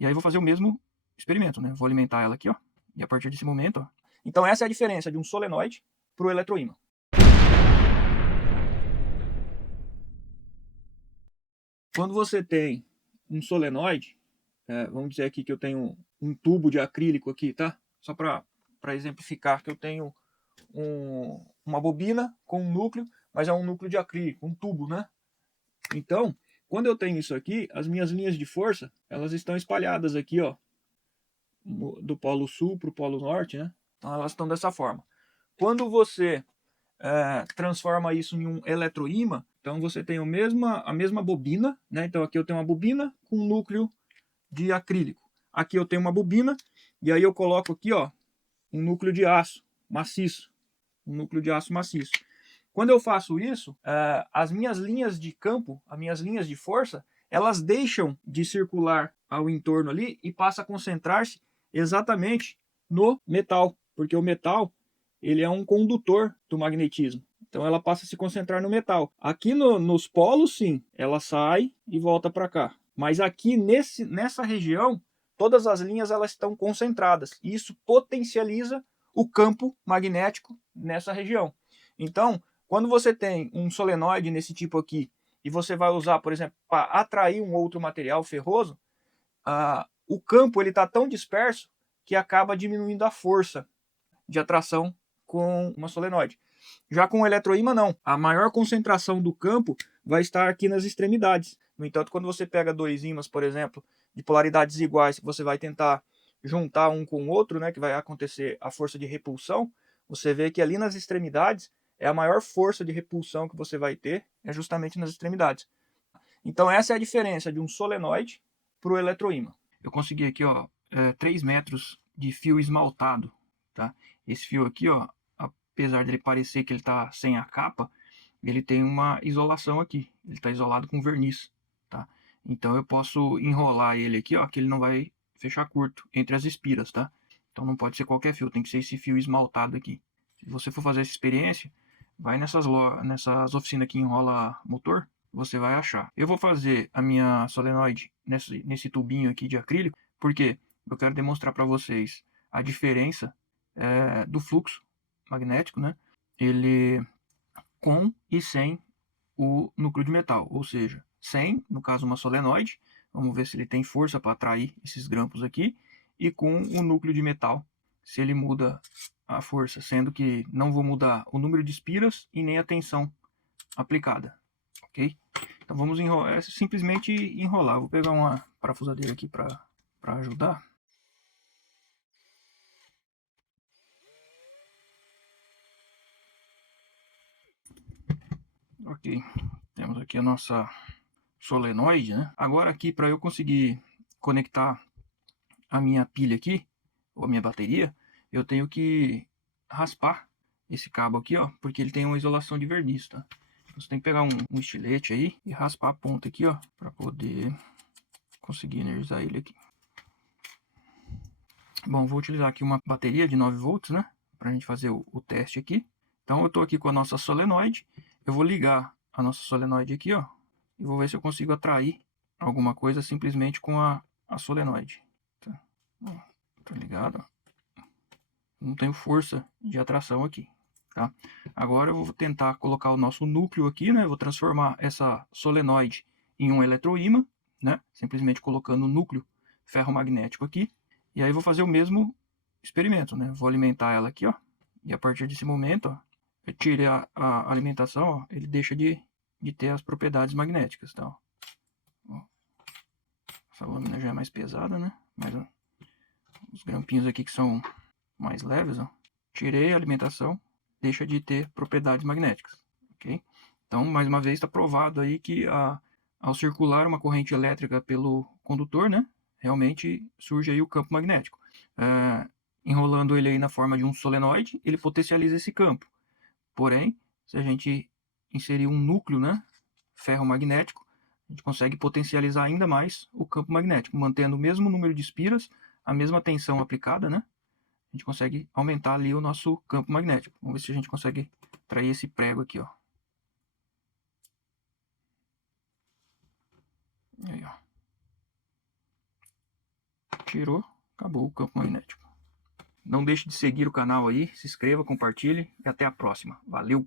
E aí vou fazer o mesmo experimento, né? Vou alimentar ela aqui, ó. E a partir desse momento, ó. Então essa é a diferença de um solenoide para o eletroímã. Quando você tem um solenoide, vamos dizer aqui que eu tenho um tubo de acrílico aqui, tá? Só para exemplificar que eu tenho uma bobina com um núcleo, mas é um núcleo de acrílico, um tubo, né? Então, quando eu tenho isso aqui, as minhas linhas de força, elas estão espalhadas aqui, ó, do polo sul para o polo norte, né? Então elas estão dessa forma. Quando você transforma isso em um eletroímã, então você tem a mesma bobina, né? Então aqui eu tenho uma bobina com um núcleo de acrílico. Aqui eu tenho uma bobina e aí eu coloco aqui, ó, um núcleo de aço maciço, um núcleo de aço maciço. Quando eu faço isso, as minhas linhas de campo, as minhas linhas de força, elas deixam de circular ao entorno ali e passam a concentrar-se exatamente no metal, porque o metal ele é um condutor do magnetismo. Então ela passa a se concentrar no metal. Aqui nos polos, sim, ela sai e volta para cá. Mas aqui nessa região, todas as linhas elas estão concentradas. E isso potencializa o campo magnético nessa região. Então, quando você tem um solenoide nesse tipo aqui e você vai usar, por exemplo, para atrair um outro material ferroso, o campo está tão disperso que acaba diminuindo a força de atração com uma solenoide. Já com o eletroímã, não. A maior concentração do campo vai estar aqui nas extremidades. No entanto, quando você pega dois ímãs, por exemplo, de polaridades iguais, você vai tentar juntar um com o outro, né, que vai acontecer a força de repulsão, você vê que ali nas extremidades é a maior força de repulsão que você vai ter, é justamente nas extremidades. Então essa é a diferença de um solenoide para o eletroímã. Eu consegui aqui, ó, 3 metros de fio esmaltado, tá? Esse fio aqui, ó, apesar dele parecer que ele está sem a capa, ele tem uma isolação aqui, ele está isolado com verniz, tá? Então eu posso enrolar ele aqui, ó, que ele não vai fechar curto entre as espiras, tá? Então não pode ser qualquer fio, tem que ser esse fio esmaltado aqui. Se você for fazer essa experiência, vai nessas oficinas que enrola motor, você vai achar. Eu vou fazer a minha solenoide nesse tubinho aqui de acrílico, porque eu quero demonstrar para vocês a diferença do fluxo magnético, né? Ele com e sem o núcleo de metal, ou seja, sem, no caso, uma solenoide, vamos ver se ele tem força para atrair esses grampos aqui, e com o núcleo de metal, se ele muda a força, sendo que não vou mudar o número de espiras e nem a tensão aplicada, ok? Então vamos enrolar, é simplesmente enrolar. Vou pegar uma parafusadeira aqui para ajudar. Ok, temos aqui a nossa solenoide, né? Agora aqui para eu conseguir conectar a minha pilha aqui, ou a minha bateria, eu tenho que raspar esse cabo aqui, ó, porque ele tem uma isolação de verniz, tá? Você tem que pegar um estilete aí e raspar a ponta aqui, ó, para poder conseguir energizar ele aqui. Bom, vou utilizar aqui uma bateria de 9 volts, né, para a gente fazer o teste aqui. Então eu estou aqui com a nossa solenoide, eu vou ligar a nossa solenoide aqui, ó, e vou ver se eu consigo atrair alguma coisa simplesmente com a solenoide. Tá, tá ligado, ó. Não tenho força de atração aqui, tá? Agora eu vou tentar colocar o nosso núcleo aqui, né? Vou transformar essa solenoide em um eletroímã, né? Simplesmente colocando o núcleo ferromagnético aqui. E aí vou fazer o mesmo experimento, né? Vou alimentar ela aqui, ó. E a partir desse momento, ó, eu tirei a alimentação, ó, ele deixa de ter as propriedades magnéticas, tá? Ó. Essa lâmina já é mais pesada, né? Mas ó, os grampinhos aqui que são mais leves, ó, tirei a alimentação, deixa de ter propriedades magnéticas, ok? Então, mais uma vez, está provado aí que ao circular uma corrente elétrica pelo condutor, né, realmente surge aí o campo magnético. Enrolando ele aí na forma de um solenoide, ele potencializa esse campo. Porém, se a gente inserir um núcleo, né, ferromagnético, a gente consegue potencializar ainda mais o campo magnético, mantendo o mesmo número de espiras, a mesma tensão aplicada, né? A gente consegue aumentar ali o nosso campo magnético. Vamos ver se a gente consegue trair esse prego aqui, ó. Aí, ó. Tirou, acabou o campo magnético. Não deixe de seguir o canal aí, se inscreva, compartilhe e até a próxima. Valeu!